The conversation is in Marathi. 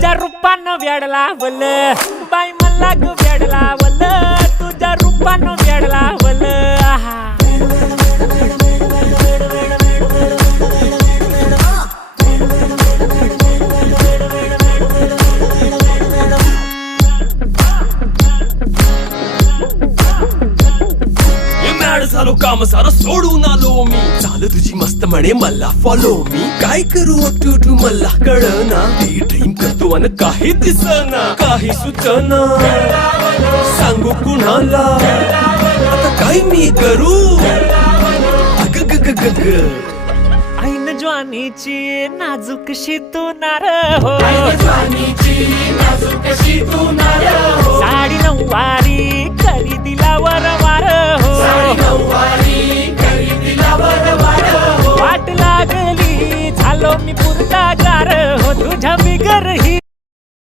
तुझ्या रूपानं वेड लावल बाई मला ग वेड लावल तुझ्या रूपानं वेड लावल आहा झालो काम सारं सोडून आलो मी चाल तुझी मस्त म्हणे मला फॉलो मी काय करू टू मला कळना ती ड्रीम करतो अन काही दिसना काही सुचना सांगू कुणाला आता काय मी करू अग ग ग ग ग ऐन ज्वानीची नाजूकशी तू नार हो साडी नऊवारी करी दिला वरवार हो वाट लागली झालो मी पुरता गार हो तुझ्या बिगर ही